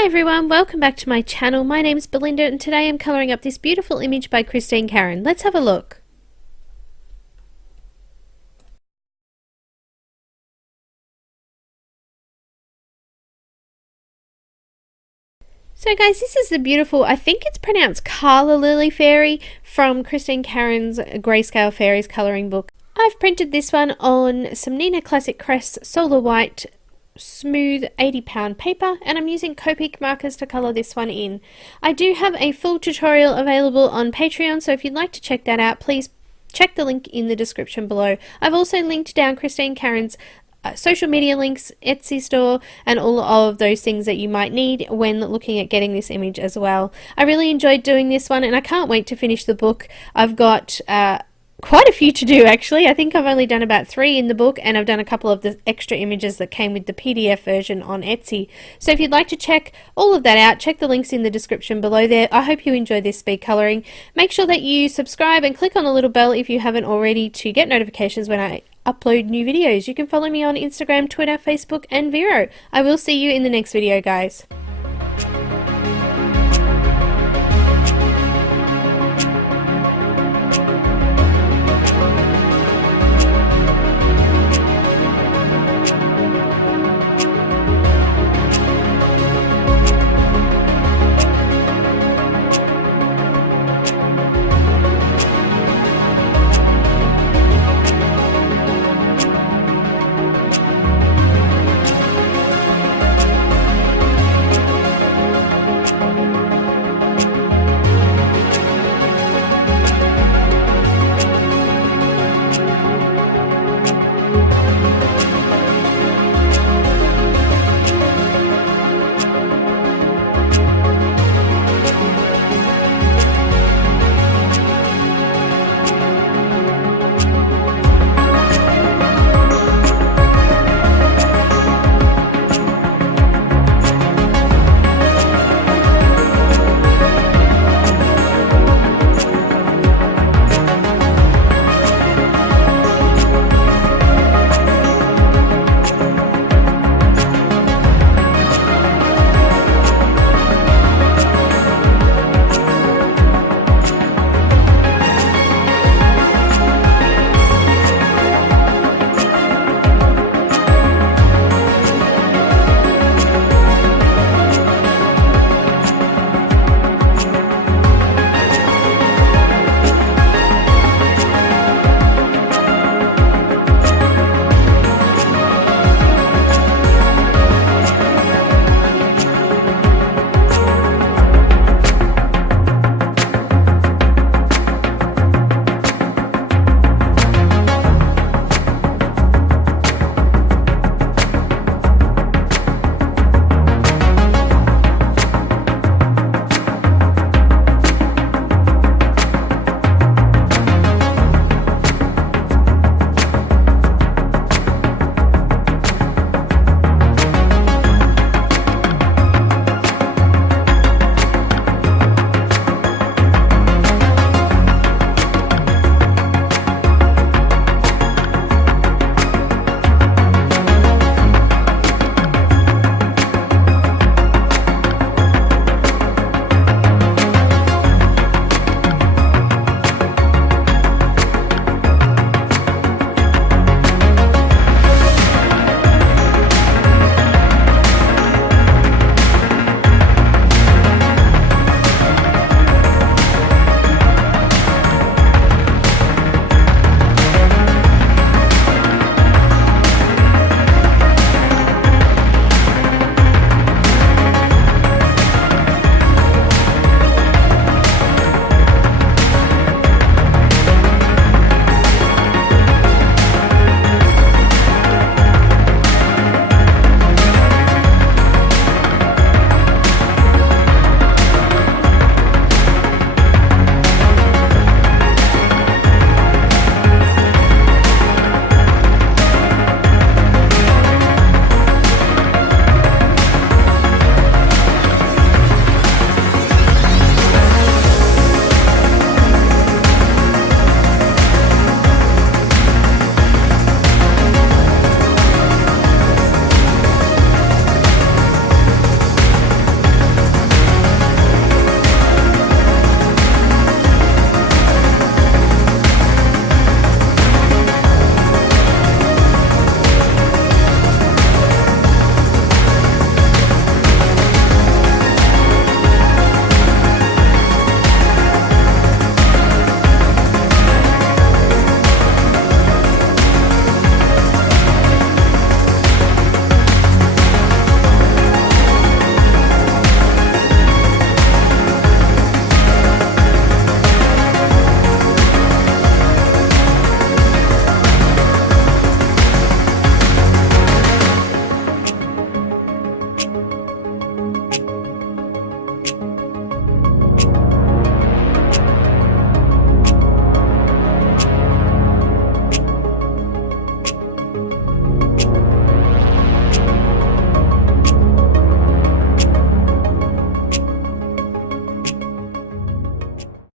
Hi everyone, welcome back to my channel. My name is Belinda and today I'm colouring up this beautiful image by Karron. Let's have a look. So guys, this is the beautiful, I think it's pronounced Calla Lily fairy from Karron's Greyscale Fairies colouring book. I've printed this one on some Nina Classic Crest Solar White smooth 80-pound paper, and I'm using Copic markers to colour this one in. I do have a full tutorial available on Patreon, so if you'd like to check that out, please check the link in the description below. I've also linked down Karron's social media links, Etsy store, and all of those things that you might need when looking at getting this image as well. I really enjoyed doing this one and I can't wait to finish the book. I've got quite a few to do actually. I think I've only done about 3 in the book, and I've done a couple of the extra images that came with the PDF version on Etsy. So if you'd like to check all of that out, check the links in the description below there. I hope you enjoy this speed colouring. Make sure that you subscribe and click on the little bell if you haven't already to get notifications when I upload new videos. You can follow me on Instagram, Twitter, Facebook and Vero. I will see you in the next video, guys.